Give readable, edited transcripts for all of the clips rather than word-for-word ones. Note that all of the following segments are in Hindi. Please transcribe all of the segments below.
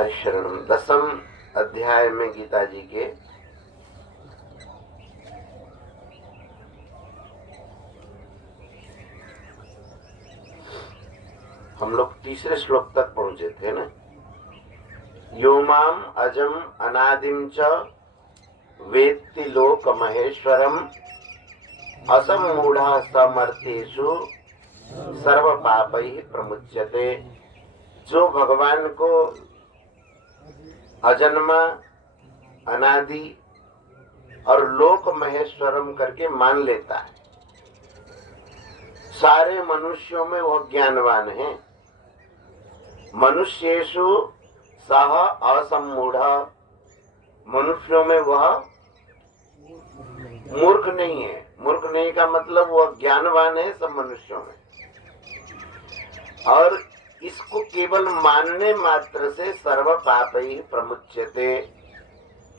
हरिशरणम 10वीं अध्याय में गीता जी के हम लोग तीसरे श्लोक तक पहुंचे थे ना। यो माम अजम अनादिम च वेत्ति लोक महेश्वरम असमूढ़ समर्थेषु सर्व पापैः प्रमुच्यते। जो भगवान को अजन्मा अनादि और लोक महेश्वरम करके मान लेता है, सारे मनुष्यों में वह ज्ञानवान है। मनुष्येषु सह असमूढ़, मनुष्यों में वह मूर्ख नहीं है। मूर्ख नहीं का मतलब वह ज्ञानवान है सब मनुष्यों में, और इसको केवल मानने मात्र से सर्व पाप ही प्रमुच्यते।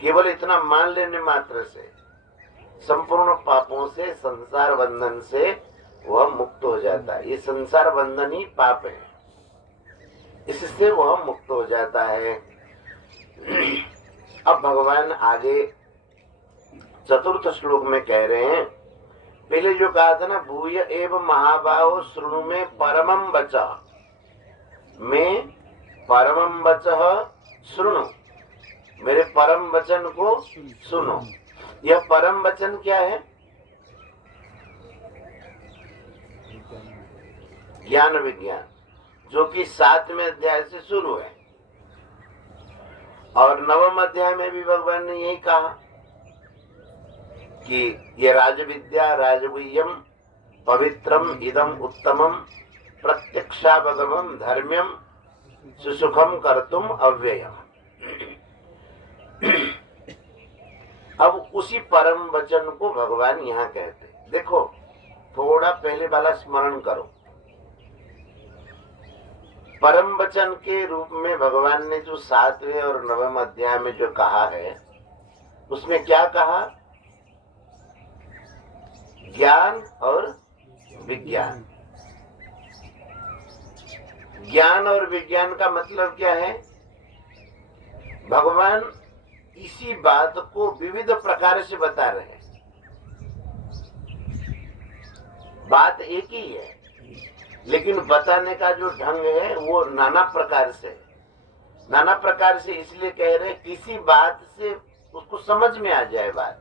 केवल इतना मान लेने मात्र से संपूर्ण पापों से, संसार बंधन से वह मुक्त हो जाता है। ये संसार बंधन ही पाप है, इससे वह मुक्त हो जाता है। अब भगवान आगे चतुर्थ श्लोक में कह रहे हैं, पहले जो कहा था ना, भूय एव महाबाहो शृणु में परमं वचः, मैं परमं वचः शृणु, मेरे परम वचन को सुनो। यह परम वचन क्या है? ज्ञान विज्ञान, जो कि 7वें अध्याय से शुरू है, और 9वें अध्याय में भी भगवान ने यही कहा कि ये राजविद्या राजगुह्यम पवित्रम इदम उत्तमम प्रत्यक्षावगमम धर्म्यम सुसुखम कर्तुम अव्ययम। अब उसी परम वचन को भगवान यहाँ कहते। देखो, थोड़ा पहले वाला स्मरण करो। परम वचन के रूप में भगवान ने जो 7वें और 9वें अध्याय में जो कहा है, उसमें क्या कहा? ज्ञान और विज्ञान। ज्ञान और विज्ञान का मतलब क्या है? भगवान इसी बात को विविध प्रकार से बता रहे हैं। बात एक ही है, लेकिन बताने का जो ढंग है वो नाना प्रकार से। नाना प्रकार से इसलिए कह रहे हैं, किसी बात से उसको समझ में आ जाए बात।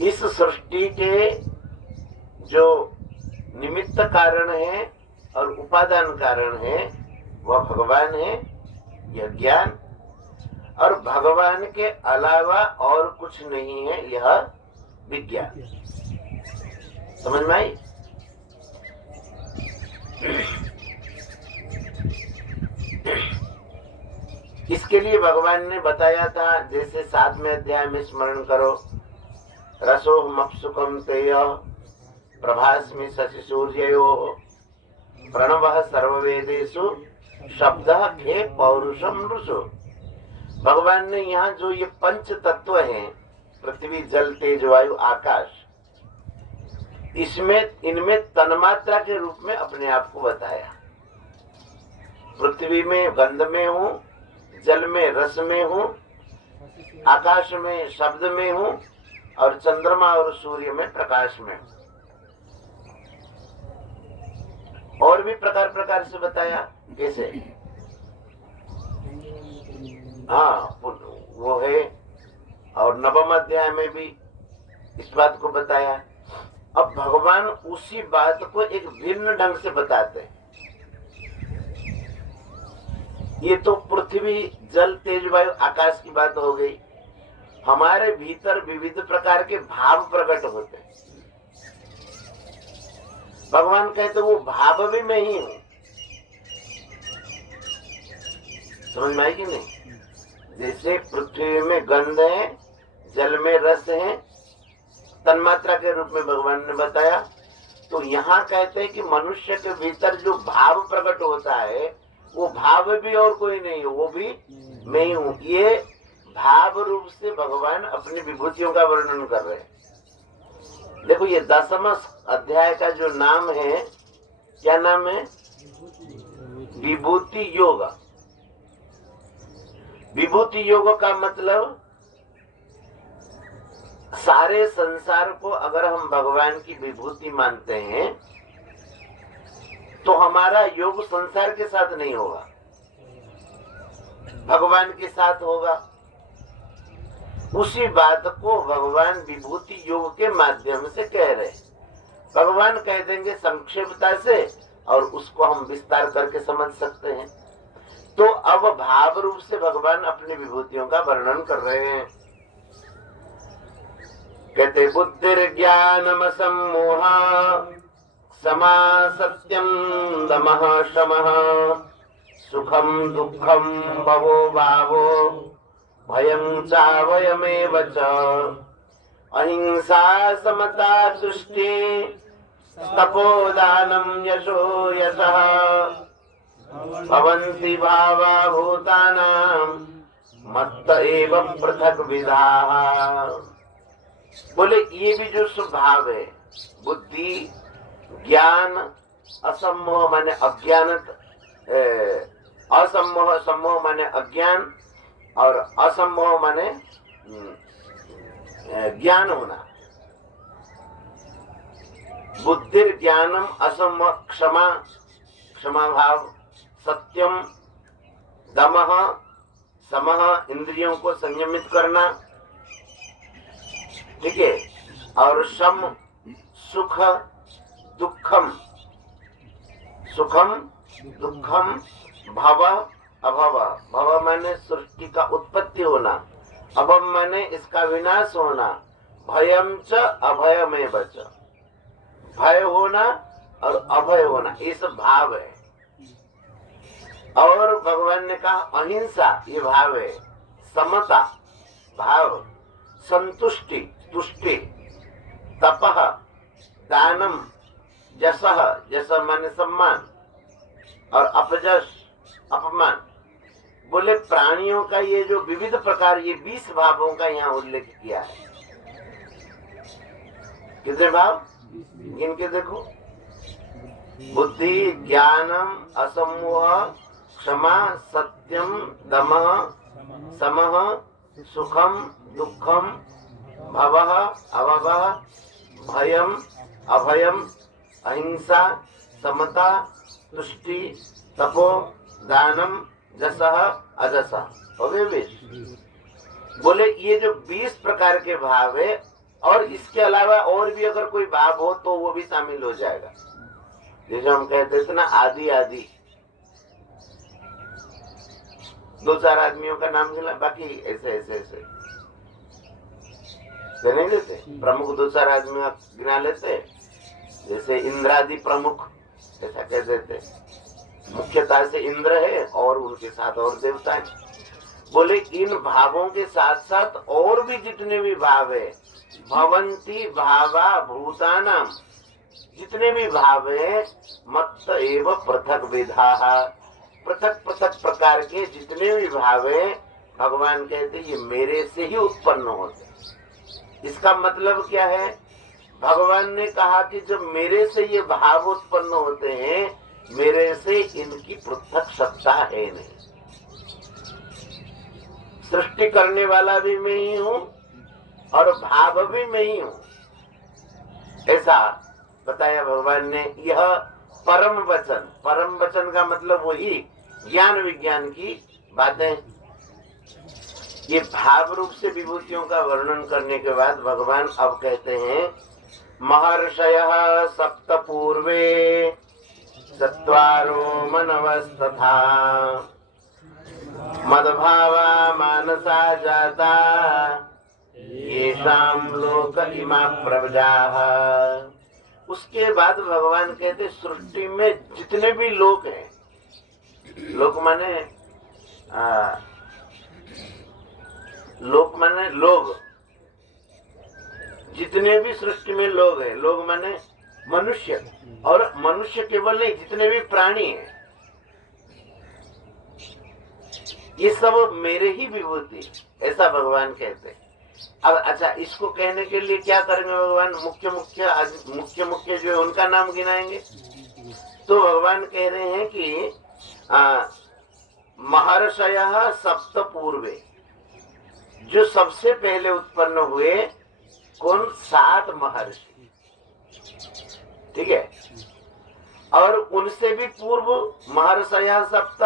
इस सृष्टि के जो निमित्त कारण है और उपादान कारण है वह भगवान है, यह ज्ञान। और भगवान के अलावा और कुछ नहीं है, यह विज्ञान। समझ में आई? इसके लिए भगवान ने बताया था, जैसे 7वें अध्याय में स्मरण करो, रसो मप्सुकम तेय प्रभास्मि शशि सूर्ययोः प्रणवः सर्ववेदेषु शब्दः खे पौरुषम नृषु। भगवान ने यहाँ जो ये पंच तत्व हैं, पृथ्वी जल तेज वायु आकाश, इनमें तन्मात्रा के रूप में अपने आप को बताया। पृथ्वी में गंध में हूँ, जल में रस में हूँ, आकाश में शब्द में हूँ, और चंद्रमा और सूर्य में प्रकाश में हूँ। और भी प्रकार प्रकार से बताया। कैसे? हाँ, वो है। और 9वें अध्याय में भी इस बात को बताया। अब भगवान उसी बात को एक भिन्न ढंग से बताते हैं। ये तो पृथ्वी जल तेज वायु आकाश की बात हो गई। हमारे भीतर विविध प्रकार के भाव प्रकट होते हैं। भगवान कहते वो भाव भी मैं ही हूं। समझ में आई कि नहीं? जैसे पृथ्वी में गंध है, जल में रस है, तन्मात्रा के रूप में भगवान ने बताया। तो यहाँ कहते हैं कि मनुष्य के भीतर जो भाव प्रकट होता है, वो भाव भी और कोई नहीं है, वो भी मैं ही हूँ। ये भाव रूप से भगवान अपनी विभूतियों का वर्णन कर रहे हैं। देखो, ये 10वां अध्याय का जो नाम है, क्या नाम है? विभूति योग। विभूति योग का मतलब सारे संसार को अगर हम भगवान की विभूति मानते हैं तो हमारा योग संसार के साथ नहीं होगा, भगवान के साथ होगा। उसी बात को भगवान विभूति योग के माध्यम से कह रहे हैं। भगवान कह देंगे संक्षेपता से और उसको हम विस्तार करके समझ सकते हैं। तो अब भाव रूप से भगवान अपनी विभूतियों का वर्णन कर रहे हैं। कहते बुद्धिर्ज्ञानम सम्मोह समा सत्यम दमः शमः सुखम दुःखम भवो भावो भयं चावयमेव च अहिंसा समता तुष्टि तपोदानं यशो यशः भवन्ति भावा भूतानां मत्त एवं पृथक विधाः। बोले ये भी जो स्वभाव है, बुद्धि, ज्ञान, असम्मोह माने अज्ञानत, असम्मोह, सम्मोह माने अज्ञान और असम्मोह माने ज्ञान होना। बुद्धिर ज्ञानम असम्मोह, क्षमा, क्षमा भाव, सत्यम, दमः, समः, इंद्रियों को संयमित करना, ठीक है, और शम, सुख, दुखम, सुखम दुखम, भव अभव, भव माने सृष्टि का उत्पत्ति होना, अभव माने इसका विनाश होना, भयम च अभयमेव च, भय होना और अभय होना, ये सब भाव है। और भगवान ने कहा अहिंसा, ये भाव है, समता भाव, संतुष्टि तुष्टि, तपः दानम, जसः, जस माने सम्मान और अपजस अपमान। बोले प्राणियों का ये जो विविध प्रकार, ये 20 भावों का यहाँ उल्लेख किया है। कितने भाव गिन के देखो, बुद्धि, ज्ञानम, असम्मोह, क्षमा, सत्यम, दमः, समः, सुखम, दुःखम, भवः, अभवः, भयम, अभयम, अहिंसा, समता, तुष्टि, तपो, दानम, जसः, अजसः। हो गए 20। बोले ये जो 20 प्रकार के भाव है, और इसके अलावा और भी अगर कोई भाव हो तो वो भी शामिल हो जाएगा। जैसे हम कहते थे ना, आदि आदि, 2-4 आदमियों का नाम गिना, बाकी ऐसे ऐसे ऐसे नहीं लेते। प्रमुख 2-4 आदमी गिना लेते, जैसे इंद्रादि प्रमुख, ऐसा कह देते। मुख्यता से इंद्र है और उनके साथ और देवता है। बोले इन भावों के साथ साथ और भी जितने भी भाव है, भवंती भावा भूतानाम, जितने भी भाव है, मत्त एव पृथक विधाः, पृथक पृथक प्रकार के जितने भी भाव है, भगवान कहते ये मेरे से ही उत्पन्न होते। इसका मतलब क्या है? भगवान ने कहा कि जब मेरे से ये भाव उत्पन्न होते हैं, मेरे से इनकी पृथक सत्ता है नहीं। सृष्टि करने वाला भी मैं ही हूँ और भाव भी मैं ही हूँ, ऐसा बताया भगवान ने। यह परम वचन, परम वचन का मतलब वही ज्ञान विज्ञान की बातें। ये भाव रूप से विभूतियों का वर्णन करने के बाद भगवान अब कहते हैं, महर्षयः सप्त पूर्वे चत्वारो मनवस्तथा मद्भावा मानसा जाता येषां लोक इमा प्रजाः। उसके बाद भगवान कहते सृष्टि में जितने भी लोक हैं, लोक माने लोग, जितने भी सृष्टि में लोग हैं, लोग माने मनुष्य, और मनुष्य केवल नहीं, जितने भी प्राणी हैं, ये सब मेरे ही विभूति, ऐसा भगवान कहते हैं। अब अच्छा, इसको कहने के लिए क्या करेंगे भगवान? मुख्य मुख्य जो है उनका नाम गिनाएंगे। तो भगवान कह रहे हैं कि महर्षयः सप्त पूर्वे, जो सबसे पहले उत्पन्न हुए कौन? 7 महर्षि, ठीक है। और उनसे भी पूर्व महर्षयः सप्त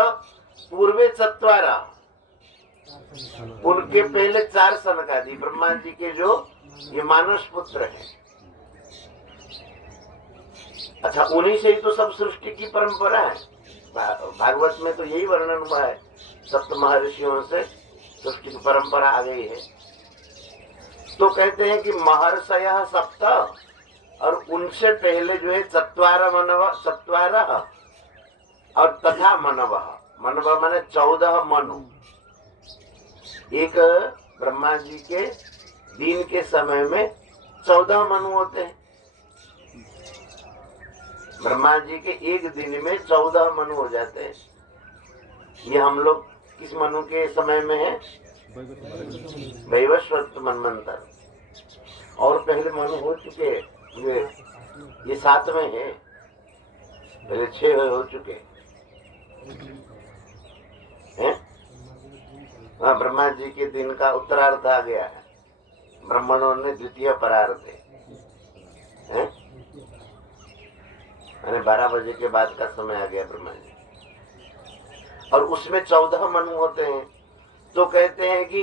पूर्वे 4, उनके पहले 4 सनकादि, ब्रह्मा जी के जो ये मानस पुत्र हैं। अच्छा, उन्हीं से ही तो सब सृष्टि की परंपरा है। भागवत में तो यही वर्णन हुआ है, सप्त महर्षियों से सृष्टि की परंपरा आ गई है। तो कहते हैं कि महर्षयः सप्त, और उनसे पहले जो है 4 और तथा मनवः। मनवः माने 14 मनु। एक ब्रह्मा जी के दिन के समय में 14 मनु होते हैं। ब्रह्मा जी के एक दिन में 14 मनु हो जाते हैं। ये हम लोग किस मनु के समय में है? वैवस्वत मनवंतर। और पहले मनु हो चुके, ये 7वें है, पहले 6 हो चुके हैं। हाँ, ब्रह्मा जी के दिन का उत्तरार्ध आ गया है, ब्राह्मणों ने द्वितीय परार्ध है, 12 बजे के बाद का समय आ गया ब्रह्मा जी, और उसमें 14 मनु होते हैं। तो कहते हैं कि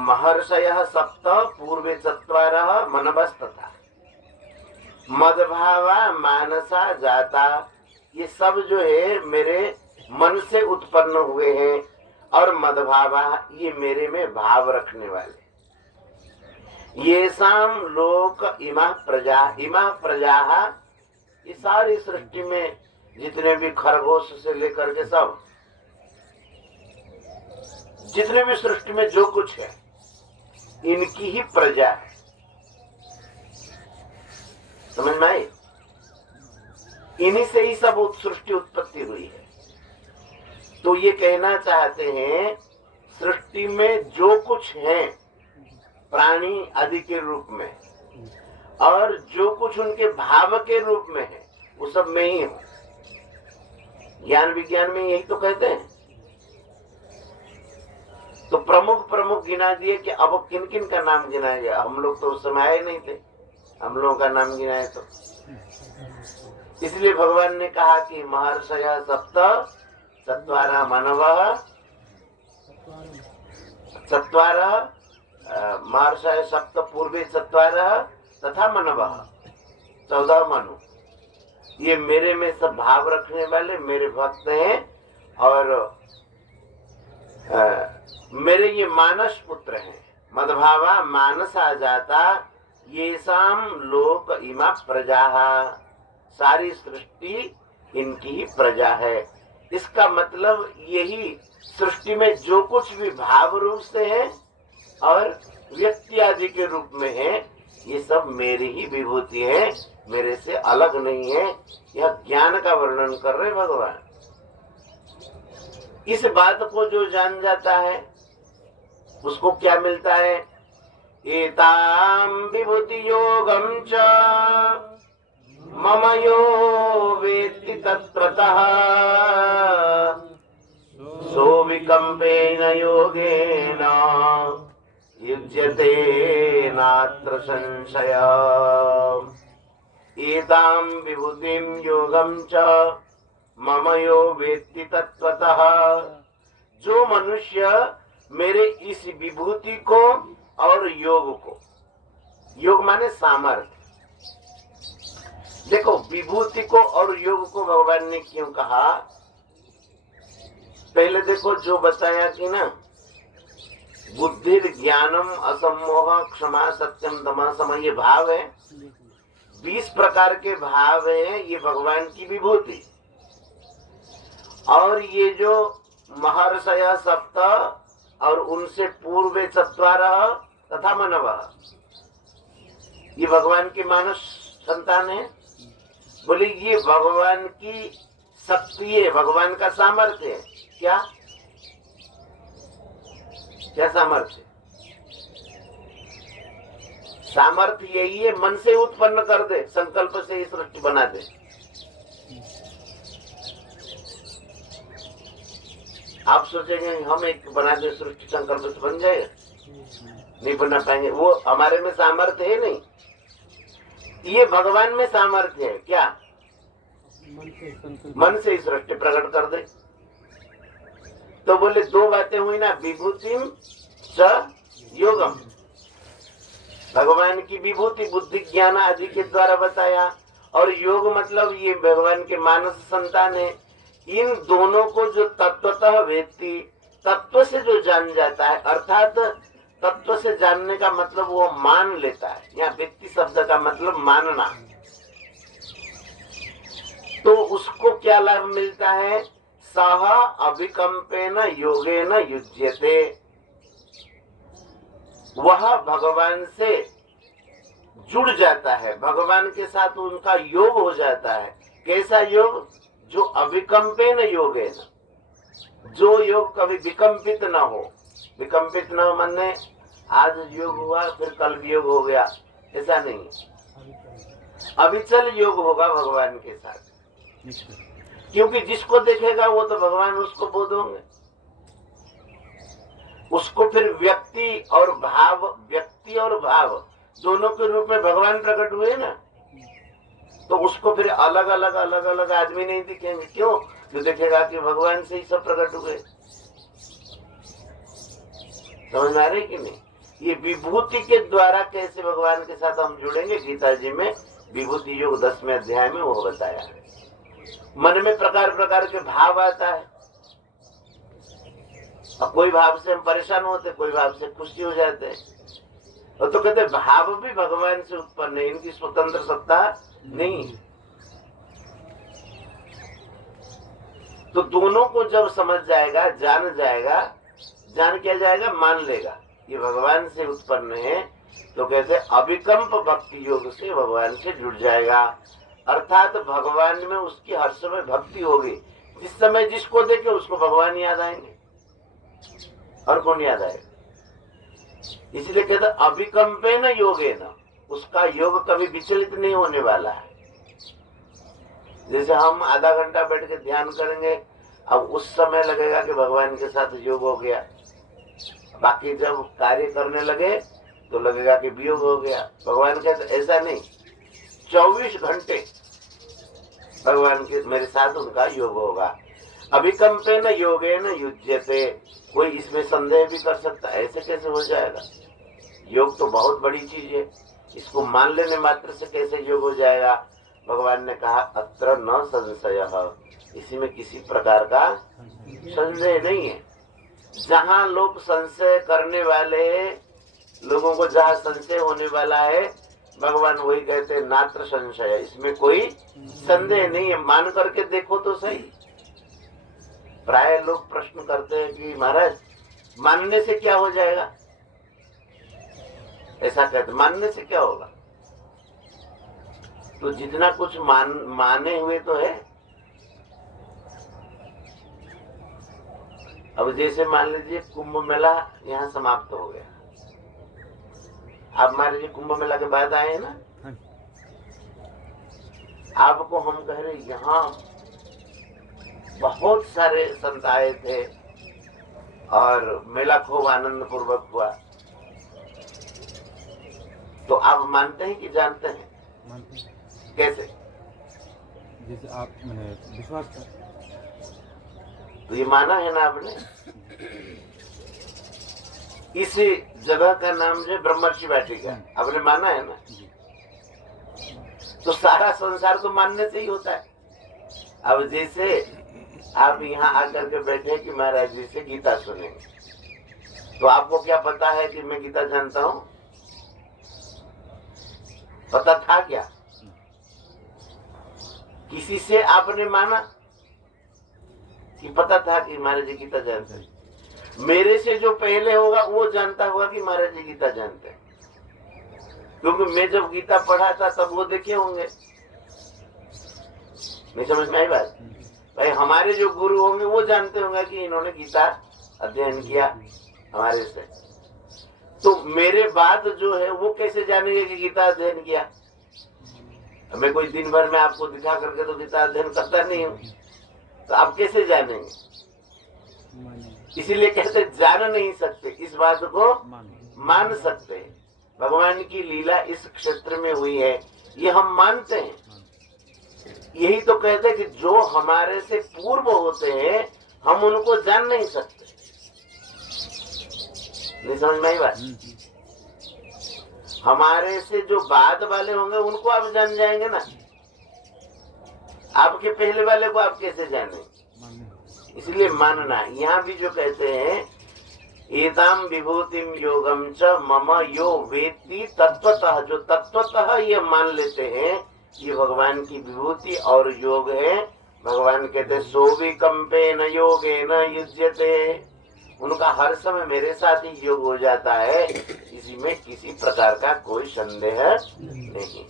महर्षयः सप्त पूर्वे 4 मनवस्तथा मदभावा मानसा जाता, ये सब जो है मेरे मन से उत्पन्न हुए हैं, और मदभावा ये मेरे में भाव रखने वाले। ये साम लोक इमा प्रजा, ये सारी सृष्टि में जितने भी खरगोश से लेकर के सब, जितने भी सृष्टि में जो कुछ है, इनकी ही प्रजा है। समझ में आई? इन्हीं से ही सब सृष्टि उत्पत्ति हुई है। तो ये कहना चाहते हैं, सृष्टि में जो कुछ है प्राणी आदि के रूप में, और जो कुछ उनके भाव के रूप में है, वो सब में ही है। ज्ञान विज्ञान में यही तो कहते हैं। तो प्रमुख प्रमुख गिना दिए कि अब किन किन का नाम गिनाया गया। हम लोग तो उस समय आए नहीं थे, हम लोगों का नाम गिनाए तो। इसलिए भगवान ने कहा कि महर्षयः सप्त 4 मनवः 4 महर्षयः सप्त पूर्वे 4 तथा मनवः 14 मनु, ये मेरे में सब भाव रखने वाले मेरे भक्त हैं, और मेरे ये मानस पुत्र हैं। मदभावा मानसा जाता ये साम लोक इमा प्रजा, सारी सृष्टि इनकी ही प्रजा है। इसका मतलब यही, सृष्टि में जो कुछ भी भाव रूप से है और व्यक्ति आदि के रूप में है, ये सब मेरी ही विभूति है, मेरे से अलग नहीं है। यह ज्ञान का वर्णन कर रहे भगवान। इस बात को जो जान जाता है उसको क्या मिलता है? एताम विभूति योगम च मम यो वेत्ति तत्त्वतः सो विकम्पेन योगेन युज्यते नात्र संशय। एताम विभूतिम योगम च मम यो वेत्ति तत्त्वतः, जो मनुष्य मेरे इस विभूति को और योग को, योग माने सामर्थ्य। देखो, विभूति को और योग को भगवान ने क्यों कहा? पहले देखो जो बताया कि ना, बुद्धि ज्ञानम असमोह क्षमा सत्यम दमा सम, ये भाव है। 20 प्रकार के भाव है, ये भगवान की विभूति। और ये जो महर्षयः सप्त और उनसे पूर्व 4 तथा मनवः, ये भगवान की मानस संतान है। बोले ये भगवान की शक्ति है, भगवान का सामर्थ्य है। क्या क्या सामर्थ्य? सामर्थ्य यही है, मन से उत्पन्न कर दे, संकल्प से ही सृष्टि बना दे। आप सोचेंगे हम एक बना दे सृष्टि संकल्प से बन जाएगा, नहीं बना पाएंगे। वो हमारे में सामर्थ्य है नहीं, ये भगवान में सामर्थ्य है। क्या? मन से ही सृष्टि प्रकट कर दे। तो बोले दो बातें हुई ना, विभूतिम च योगम। भगवान की विभूति बुद्धि ज्ञान आदि के द्वारा बताया, और योग मतलब ये भगवान के मानस संतान है। इन दोनों को जो तत्वतः व्यक्ति तत्व से जो जान जाता है, अर्थात तत्व से जानने का मतलब वो मान लेता है। यहाँ व्यक्ति शब्द का मतलब मानना। तो उसको क्या लाभ मिलता है? सह अभिकंपेन योगेन युज्यते। वह भगवान से जुड़ जाता है, भगवान के साथ उनका योग हो जाता है। कैसा योग? जो अभिकंपेन योगेन, जो योग कभी विकम्पित न हो। विकम्पित न हो माने आज योग हुआ फिर कल योग हो गया, ऐसा नहीं। अविचल योग होगा भगवान के साथ, क्योंकि जिसको देखेगा वो तो भगवान उसको बोध होंगे। उसको फिर व्यक्ति और भाव दोनों के रूप में भगवान प्रकट हुए ना, तो उसको फिर अलग अलग आदमी नहीं दिखेंगे। क्यों? जो देखेगा कि भगवान से ही सब प्रकट हुए। समझ में आ रही कि नहीं? ये विभूति के द्वारा कैसे भगवान के साथ हम जुड़ेंगे, गीता जी में विभूति योग 10वें अध्याय में वो बताया है। मन में प्रकार प्रकार के भाव आता है, और कोई भाव से हम परेशान होते, कोई भाव से खुशी हो जाते हैं। और तो कहते भाव भी भगवान से उत्पन्न है, इनकी स्वतंत्र सत्ता नहीं। तो दोनों को जब समझ जाएगा, जान क्या जाएगा, मान लेगा ये भगवान से उत्पन्न है, तो कहते अभिकंप भक्ति योग से भगवान से जुड़ जाएगा। अर्थात भगवान में उसकी हर समय भक्ति होगी। जिस समय जिसको देखे उसको भगवान याद आएंगे, और कौन याद आएगा? इसलिए कहते अभिकंपेन योगेन, उसका योग कभी विचलित नहीं होने वाला है। जैसे हम आधा घंटा बैठ के ध्यान करेंगे, अब उस समय लगेगा कि भगवान के साथ योग हो गया, बाकी जब कार्य करने लगे तो लगेगा कि वियोग हो गया। भगवान कहते ऐसा नहीं, 24 घंटे भगवान के मेरे साथ उनका योग होगा। अभिकंपेन योगेन युज्यते। कोई इसमें संदेह भी कर सकता है, ऐसे कैसे हो जाएगा? योग तो बहुत बड़ी चीज है, इसको मान लेने मात्र से कैसे योग हो जाएगा? भगवान ने कहा अत्र न संशयः, इसी में किसी प्रकार का संदेह नहीं है। जहाँ लोग संशय करने वाले लोगों को, जहाँ संशय होने वाला है, भगवान वही कहते हैं नात्र संशय, इसमें कोई संदेह नहीं है। मान करके देखो तो सही। प्राय लोग प्रश्न करते हैं कि महाराज मानने से क्या हो जाएगा, ऐसा कहते, मानने से क्या होगा? तो जितना कुछ माने हुए तो है। अब जैसे मान लीजिए कुंभ मेला यहाँ समाप्त हो गया, आप मान लीजिए कुंभ मेला के बाद आए हैं ना, आपको हम कह रहे यहाँ बहुत सारे संत आए थे और मेला खूब आनंद पूर्वक हुआ, तो आप मानते हैं कि जानते हैं? मानते हैं। कैसे? जैसे आप मैंने विश्वास कर, तो ये माना है ना आपने। इस जगह का नाम जो ब्रह्मर्षि वाटिका, आपने माना है ना। तो सारा संसार तो मानने से ही होता है। अब जैसे आप यहाँ आकर के बैठे कि महाराज जी से गीता सुनेंगे, तो आपको क्या पता है कि मैं गीता जानता हूँ? पता था क्या? किसी से आपने माना कि पता था कि महाराज जी गीता जानते हैं? मेरे से जो पहले होगा वो जानता होगा कि महाराज जी गीता जानते हैं, क्योंकि मैं जब गीता पढ़ा था तब वो देखे होंगे। नहीं समझ में आई बात? भाई हमारे जो गुरु होंगे वो जानते होंगे कि इन्होंने गीता अध्ययन किया हमारे से। तो मेरे बाद जो है वो कैसे जानेंगे कि गीता अध्ययन किया? मैं कोई दिन भर में आपको दिखा करके तो गीता अध्ययन करता नहीं हूँ, तो आप कैसे जानेंगे? इसीलिए कहते जान नहीं सकते, इस बात को मान मान सकते हैं। भगवान की लीला इस क्षेत्र में हुई है, ये हम मानते हैं। यही तो कहते हैं कि जो हमारे से पूर्व होते हैं हम उनको जान नहीं सकते। नहीं समझ में आई बात? हमारे से जो बाद वाले होंगे उनको आप जान जाएंगे ना, आपके पहले वाले को आप कैसे जाने? इसलिए मानना। यहाँ भी जो कहते हैं एताम विभूतिम योगम च मम यो वेत्ति तत्वतः, जो तत्वतः ये मान लेते हैं ये भगवान की विभूति और योग है। भगवान कहते सोविकंपेन योगेन युज्यते, उनका हर समय मेरे साथ ही योग हो जाता है, इसी में किसी प्रकार का कोई संदेह नहीं।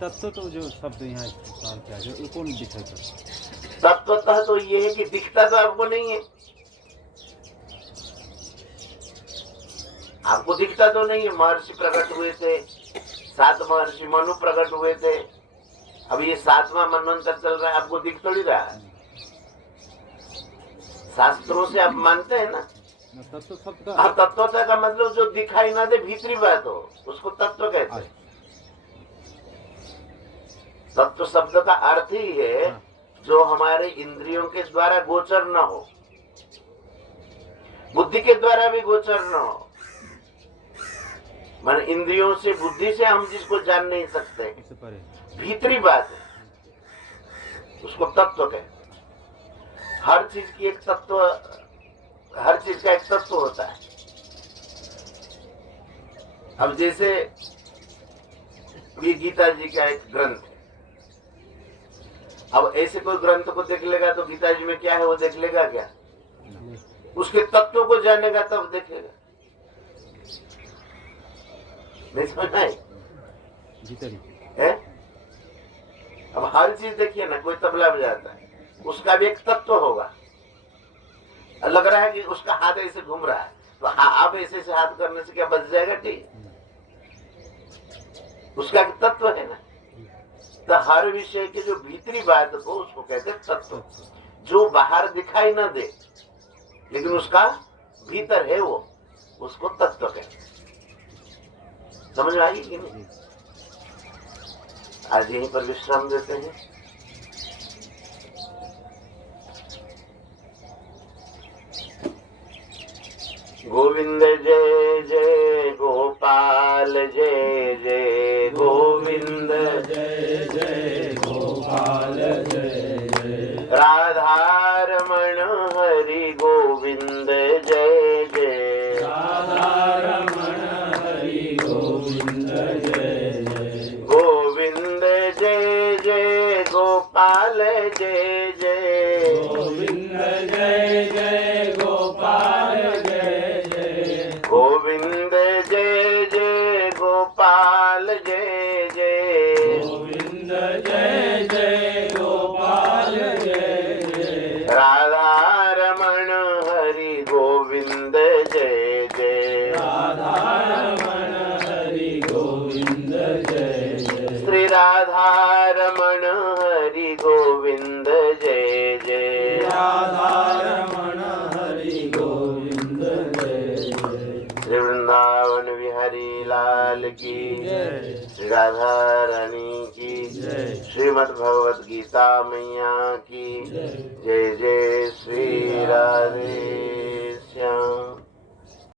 तत्व तो जो शब्द यहाँ इस्तेमाल किया जो कौन दिखाई पड़ता? तत्वतः तो ये है कि दिखता तो आपको नहीं है, आपको दिखता तो नहीं है। महर्षि प्रकट हुए थे, 7 महर्षि मनु प्रकट हुए थे, अब ये 7वां मनवंतर चल रहा है, आपको दिख थोड़ी रहा है। शास्त्रों से आप मानते हैं ना। तत्व शब्द का हाँ, तत्वता का मतलब जो दिखाई ना दे, भीतरी बात हो, उसको तत्व कहते हैं। तत्व शब्द का अर्थ ही है जो हमारे इंद्रियों के द्वारा गोचर न हो, बुद्धि के द्वारा भी गोचर न हो। मान इंद्रियों से, बुद्धि से हम जिसको जान नहीं सकते, भीतरी बात है, उसको तत्व कहते हैं। हर चीज की एक तत्व, हर चीज का एक तत्व होता है। अब जैसे ये गीता जी का एक ग्रंथ, अब ऐसे कोई ग्रंथ को देख लेगा तो गीता जी में क्या है वो देख लेगा क्या? उसके तत्व को जानेगा तब देखेगा। नहीं समझ आई? है? अब हर चीज देखिए ना, कोई तबला बजाता है, उसका भी एक तत्व होगा। लग रहा है कि उसका हाथ ऐसे घूम रहा है, तो आप ऐसे से हाथ करने से क्या बच जाएगा? ठीक, उसका एक तत्व है ना। तो हर विषय के जो भीतरी बात को उसको कहते हैं तत्व, जो बाहर दिखाई ना दे लेकिन उसका भीतर है वो, उसको तत्व कहते हैं। समझ में आई कि नहीं? आज यहीं पर विश्राम देते हैं। गोविंद जय जय गोपाल जय जय गोविंद जय जय गोपाल जय जय राधा रमण हरि गोविंद जय जय राधा रमण हरि गोविंद जय जय गोविंद जय जय गोपाल जय जय गोविंद जय जय गोपाल गोविंद जय जय गोपाल जय जय गोविंद जय जय गोपाल जय जय राधा रमण हरि गोविंद जय जय राधा रमण हरि गोविंद जय जय श्री राधा रमण हरि गोविंद जय जय राधा रमण हरि गोविंद जय जय श्री वृंदावन बिहारी लाल की जय श्री राधा रानी की जय श्रीमद् भगवत गीता मैया की जय जय जय श्री राधे श्याम।